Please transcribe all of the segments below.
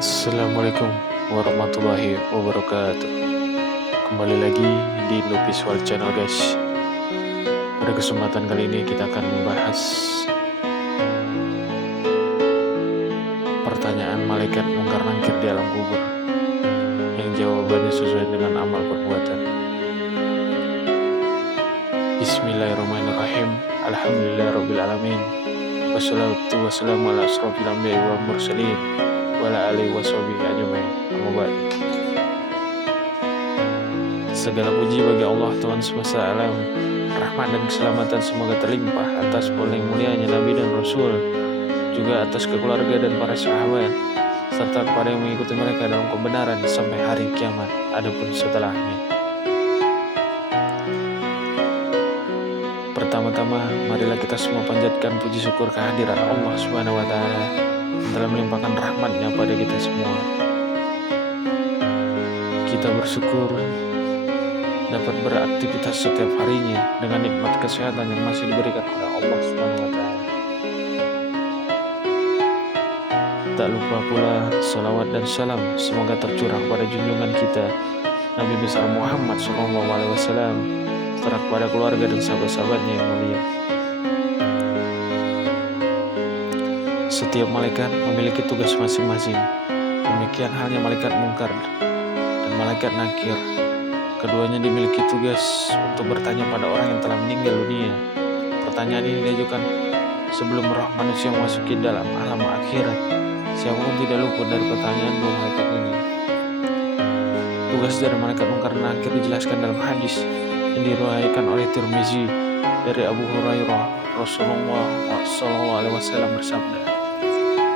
Assalamualaikum warahmatullahi wabarakatuh. Kembali lagi di Indo Visual Channel guys. Pada kesempatan kali ini kita akan membahas pertanyaan malaikat mungkar nangkir di alam kubur, yang jawabannya sesuai dengan amal perbuatan. Bismillahirrahmanirrahim. Alhamdulillahirrabbilalamin. Wassalatu wassalamu ala asrofil anbiya'i wal mursalin wa ala alihi washabihi ajmain. Amma ba'd. Segala puji bagi Allah Tuhan semesta alam. Rahmat dan keselamatan semoga terlimpah atas paling mulianya Nabi dan Rasul, juga atas keluarga dan para sahabat, serta kepada yang mengikuti mereka dalam kebenaran sampai hari kiamat adapun setelahnya. Pertama-tama, marilah kita semua panjatkan puji syukur kehadiran Allah Subhanahu wa Ta'ala telah melimpahkan rahmatnya pada kita semua. Kita bersyukur dapat beraktivitas setiap harinya dengan nikmat kesehatan yang masih diberikan oleh Allah Subhanahu wa Ta'ala. Tak lupa pula salawat dan salam semoga tercurah pada junjungan kita Nabi besar Muhammad SAW, serta kepada keluarga dan sahabat-sahabatnya yang mulia. Setiap malaikat memiliki tugas masing-masing. Demikian halnya malaikat mungkar dan malaikat nakir. Keduanya dimiliki tugas untuk bertanya pada orang yang telah meninggal dunia. Pertanyaan ini diajukan sebelum roh manusia memasuki dalam alam akhirat. Siapapun tidak luput dari pertanyaan dua malaikat ini. Tugas dari malaikat mungkar dan nakir dijelaskan dalam hadis yang diriwayatkan oleh Tirmizi dari Abu Hurairah. Rasulullah SAW bersabda,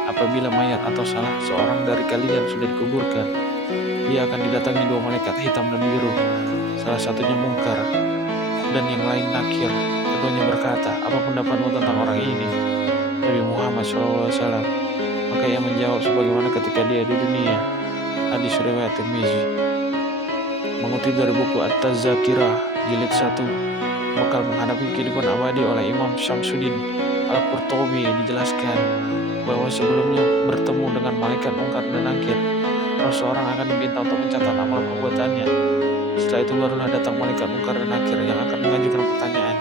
apabila mayat atau salah seorang dari kalian sudah dikuburkan, dia akan didatangi dua malaikat hitam dan biru, salah satunya mungkar dan yang lain nakir. Keduanya berkata, apa pendapatmu tentang orang ini, Nabi Muhammad SAW? Maka ia menjawab sebagaimana ketika dia di dunia. Hadis riwayat Tirmizi. Mengutip dari buku At-Tazakirah jilid 1, Bekal menghadapi kehidupan abadi oleh Imam Syamsuddin Al-Qurtubi, dijelaskan bahwa sebelumnya bertemu dengan malaikat mungkar dan nakir, seorang akan diminta untuk mencatat amal perbuatannya. Setelah itu barulah datang malaikat mungkar dan nakir yang akan mengajukan pertanyaan.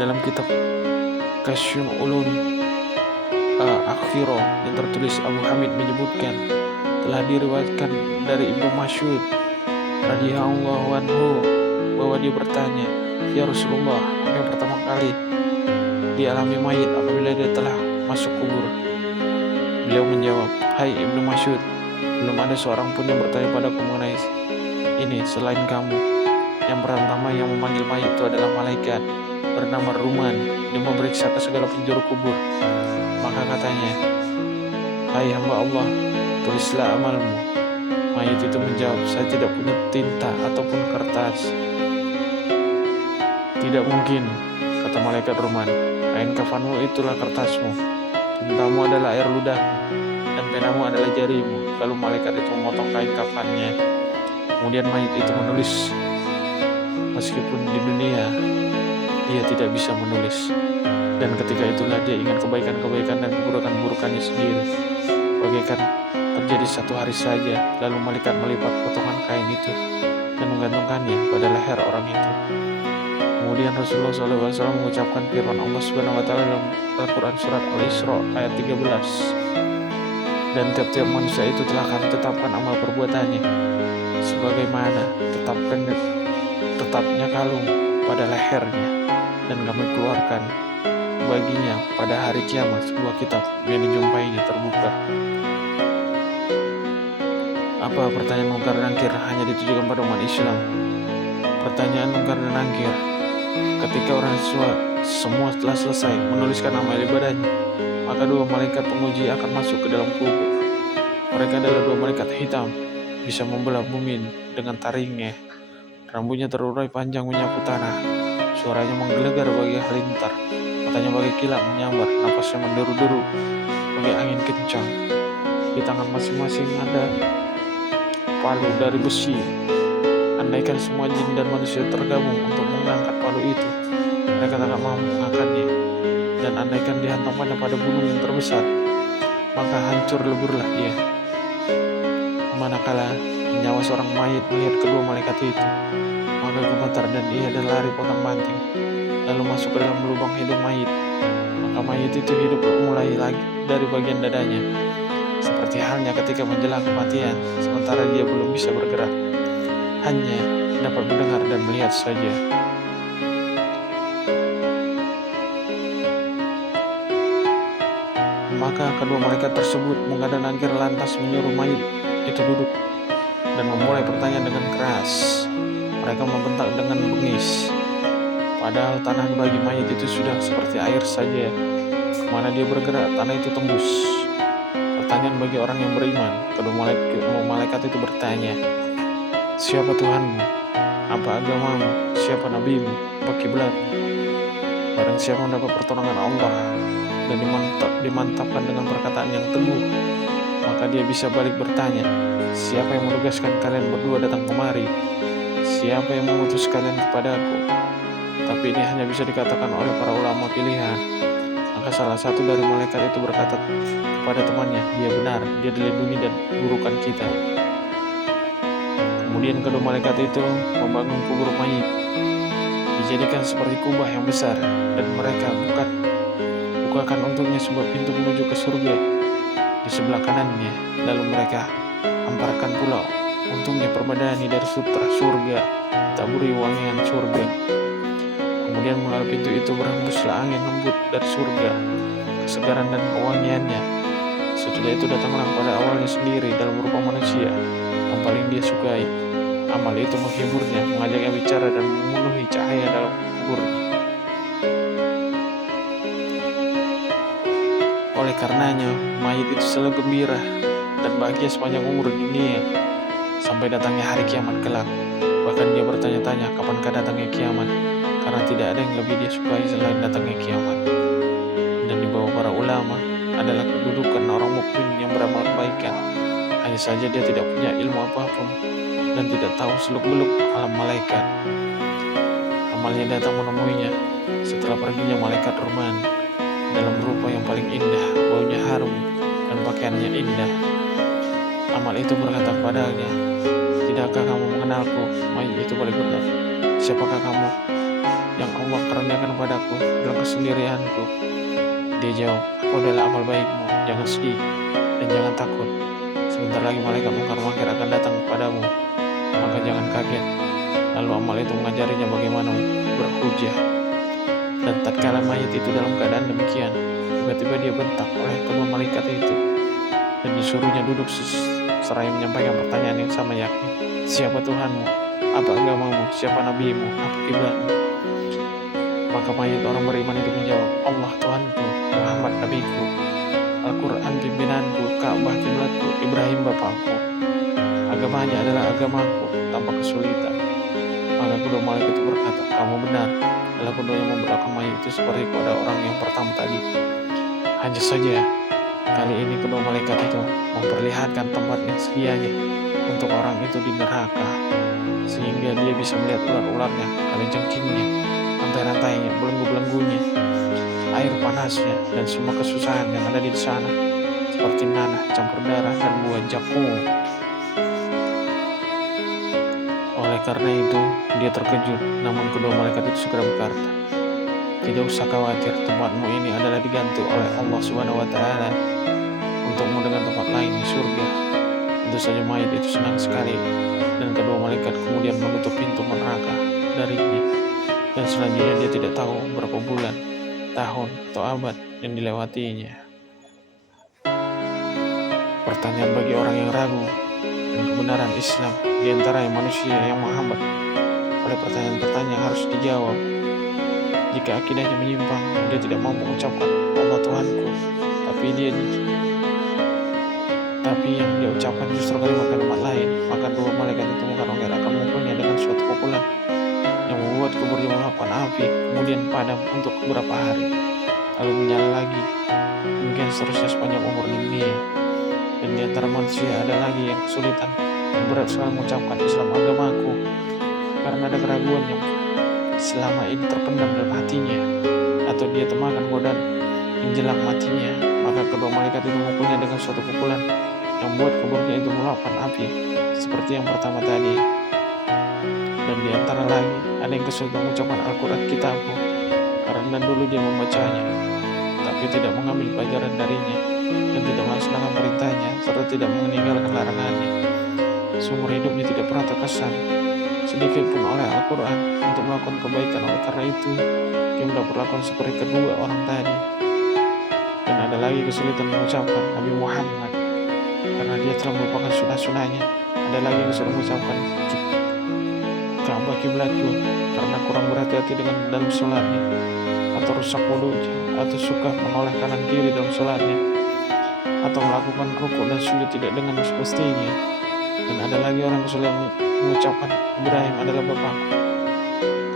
Dalam kitab Kasyful Ulum Akhiro yang tertulis, Abu Hamid menyebutkan telah diriwayatkan dari Ibnu Mas'ud radhiyallahu anhu bahwa dia bertanya, ya Rasulullah, apa yang pertama kali dialami mayit apabila dia telah masuk kubur? Beliau menjawab, hai Ibnu Mas'ud, belum ada seorang pun yang bertanya padaku mengenai ini selain kamu. Yang pertama yang memanggil mayit itu adalah malaikat bernama Ruman. Dia memeriksa ke segala penjuru kubur. Maka katanya, hai hamba Allah, tulislah amalmu. Mayit itu menjawab, saya tidak punya tinta ataupun kertas. Tidak mungkin, kata malaikat Ruman, kain kafanmu itulah kertasmu, tintamu adalah air ludahmu, dan penamu adalah jarimu. Lalu malaikat itu memotong kain kafannya. Kemudian mayit itu menulis, meskipun di dunia dia tidak bisa menulis. Dan ketika itulah dia ingat kebaikan-kebaikan dan keburukan-burukannya sendiri, bagaikan terjadi satu hari saja. Lalu malaikat melipat potongan kain itu dan menggantungkannya pada leher orang itu. Kemudian Rasulullah SAW mengucapkan firman Allah Subhanahu wa Ta'ala dalam Al-Quran surat Al-Isra ayat 13. Dan tiap-tiap manusia itu telah kami tetapkan amal perbuatannya, sebagaimana tetapnya kalung pada lehernya, dan kami keluarkan baginya pada hari kiamat sebuah kitab yang dijumpainya terbuka. Apa pertanyaan mungkar dan nakir hanya ditujukan pada umat Islam? Pertanyaan mungkar dan nakir ketika orang semua telah selesai menuliskan amal ibadahnya, maka dua malaikat penguji akan masuk ke dalam kubur. Mereka adalah dua malaikat hitam, bisa membelah bumi dengan taringnya. Rambutnya terurai panjang menyapu tanah. Suaranya menggelegar bagai halilintar, matanya bagai kilat menyambar, napasnya menderu-deru bagai angin kencang. Di tangan masing-masing ada palu dari besi. Andaikan semua jin dan manusia tergabung untuk mengangkat palu itu, mereka tak mampu mengangkatnya. Dan andaikan dihantamkannya pada gunung yang terbesar, maka hancur leburlah ia. Manakala nyawa seorang mayit melihat kedua malaikat itu, maka gemetar dan ia dan lari pontang-panting, lalu masuk ke dalam lubang hidung mayit. Maka mayit itu hidup mulai lagi dari bagian dadanya, seperti halnya ketika menjelang kematian, sementara dia belum bisa bergerak, hanya dapat mendengar dan melihat saja. Maka kedua malaikat tersebut menghadang nangkir lantas menyuruh mayit itu duduk dan memulai pertanyaan dengan keras. Mereka membentak dengan bengis, padahal tanah bagi mayit itu sudah seperti air saja. Kemana dia bergerak, tanah itu tembus. Pertanyaan bagi orang yang beriman. Kedua malaikat itu bertanya, siapa Tuhanmu? Apa agamamu? Siapa nabimu? Apa kiblatmu? Barang siapa mendapat pertolongan Allah dan dimantapkan dengan perkataan yang teguh, maka dia bisa balik bertanya, siapa yang menugaskan kalian berdua datang kemari? Siapa yang mengutus kalian kepadaku? Tapi ini hanya bisa dikatakan oleh para ulama pilihan. Maka salah satu dari malaikat itu berkata kepada temannya, dia benar, dia dilindungi dan gurukan kita. Kemudian kedua malaikat itu membangun kubur mayit, dijadikan seperti kubah yang besar, dan mereka bukakan untuknya sebuah pintu menuju ke surga di sebelah kanannya. Lalu mereka hamparkan pula untungnya permadani dari sutra surga, taburi wangian surga. Kemudian melalui pintu itu berhembuslah angin lembut dari surga, kesegaran dan kewangiannya. Setelah itu datanglah pada awalnya sendiri dalam rupa manusia yang paling dia sukai. Amal itu menghiburnya, mengajaknya bicara dan memenuhi cahaya dalam kuburnya. Oleh karenanya, mayit itu selalu gembira dan bahagia sepanjang umur dunia, sampai datangnya hari kiamat kelak. Bahkan dia bertanya-tanya kapankah datangnya kiamat, karena tidak ada yang lebih dia sukai selain datangnya kiamat. Dan di bawah para ulama adalah kedudukan orang mukmin yang beramal kebaikan. Hanya saja dia tidak punya ilmu apapun dan tidak tahu seluk-beluk alam malaikat. Amalnya datang menemuinya setelah perginya malaikat Rahman dalam rupa yang paling indah, baunya harum dan pakaiannya indah. Amal itu berkata kepadanya, tidakkah kamu mengenalku? Mayit itu balik berkata, siapakah kamu yang Allah karuniakan kepadaku dalam kesendirianku? Dia jawab, aku adalah amal baikmu, jangan sedih dan jangan takut. Sebentar lagi malaikat mungkar mangkir akan datang kepadamu, maka jangan kaget. Lalu amal itu mengajarinya bagaimana berhujah. Dan tatkala mayit itu dalam keadaan demikian, tiba-tiba dia bentak oleh kedua malaikat itu dan disuruhnya duduk seraya menyampaikan pertanyaan yang sama, yakni, siapa Tuhanmu? Apa agamamu? Siapa nabimu? Apa kiblatmu? Maka mayit orang beriman itu menjawab, Allah Tuhanku, Muhammad nabiku, Al-Quran pimpinanku, Ka'bah kiblatku, Ibrahim bapakku. Agamanya adalah agamaku tanpa kesulitan. Maka kedua malaikat itu berkata, kamu benar. Lalu keduanya memperlakukan mayit itu seperti kepada orang yang pertama tadi. Hanya saja kali ini kedua malaikat itu memperlihatkan tempat yang sedianya untuk orang itu di neraka, sehingga dia bisa melihat ular-ularnya, kalajengkingnya, rantai-rantainya, belenggu-belenggunya, air panasnya, dan semua kesusahan yang ada di sana, seperti nanah, campur darah, dan buah jagung. Oleh karena itu, dia terkejut, namun kedua malaikat itu segera berkata, tidak usah khawatir, tempatmu ini adalah diganti oleh Allah Subhanahu wa Ta'ala untukmu dengan tempat lain di surga. Tentu saja mayit itu senang sekali, dan kedua malaikat kemudian menutup pintu neraka darinya. Dan selanjutnya dia tidak tahu berapa bulan, tahun, atau abad yang dilewatinya. Pertanyaan bagi orang yang ragu dan kebenaran Islam di antara manusia yang menghambat oleh pertanyaan-pertanyaan yang harus dijawab. Jika akidahnya menyimpang, dia tidak mau mengucapkan Allah Tuhanku, tapi yang dia ucapkan justru kalimat-kalimat lain, maka dua malaikat itu mengkarongkan akan memukulnya dengan suatu pukulan yang membuat kuburnya melakukan api, kemudian padam untuk beberapa hari, lalu menyala lagi. Demikian seterusnya sepanjang umur dunia. Dan di antara manusia ada lagi yang kesulitan dan berat sekali mengucapkan Islam agamaku, karena ada keraguan yang selama ini terpendam dalam hatinya, atau dia termakan godaan menjelang matinya. Maka kedua malaikat itu memukulnya dengan suatu pukulan yang membuat kuburnya itu meluapkan api seperti yang pertama tadi. Dan di antara lagi ada yang kesulitan mengucapkan Al-Quran kitabku karena dulu dia membacanya, tapi tidak mengambil pelajaran darinya dan tidak melaksanakan perintahnya serta tidak meninggalkan larangannya. Seumur hidupnya tidak pernah terkesan sedikit pun oleh Al-Quran untuk melakukan kebaikan. Oleh karena itu dia berlakuan seperti kedua orang tadi. Dan ada lagi kesulitan mengucapkan Nabi Muhammad karena dia telah melupakan sunnah-sunnahnya. Ada lagi yang kesulitan mengucapkan Ka'bah kiblatku karena kurang berhati-hati dengan dalam sholatnya, atau rusak wudhunya, atau suka menoleh kanan kiri dalam sholatnya, atau melakukan rukuk dan sujud tidak dengan semestinya. Dan ada lagi orang kesulitan mengucapkan Ibrahim adalah bapakku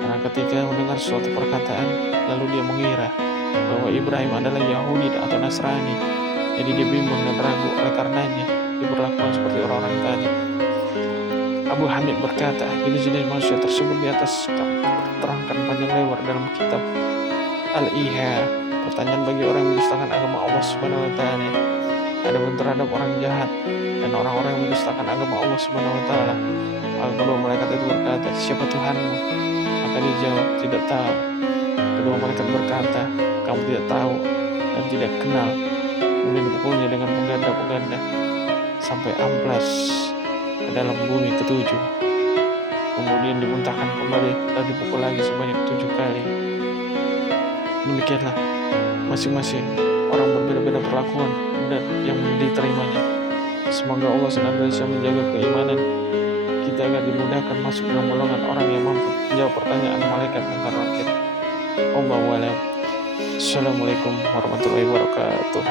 karena ketika mendengar suatu perkataan lalu dia mengira bahwa Ibrahim adalah Yahudi atau Nasrani, jadi dia bimbang dan ragu. Oleh karenanya dia berlakuan seperti orang-orang tadi. Abu Hamid berkata, jenis-jenis manusia tersebut di atas terangkan panjang lebar dalam kitab Al-Iha. Pertanyaan bagi orang yang mendustakan agama Allah Subhanahu wa taala. Adapun terhadap orang jahat dan orang-orang yang mendustakan agama Allah Subhanahu wa taala, maka kedua malaikat itu berkata, siapa Tuhanmu? Maka dia jawab, tidak tahu. Kedua malaikat berkata, kamu tidak tahu dan tidak kenal. Kemudian dipukulnya dengan pengganda-pengganda sampai amplas ke dalam bumi ketujuh. Kemudian dimuntahkan kembali dan dipukul lagi sebanyak 7 kali. Demikianlah masing-masing orang berbeda-beda perlakuan dan yang diterimanya. Semoga Allah senantiasa menjaga keimanan kita agar dimudahkan masuk dalam golongan orang yang mampu menjawab pertanyaan malaikat mungkar nakir. Wallahu a'lam. Assalamualaikum warahmatullahi wabarakatuh.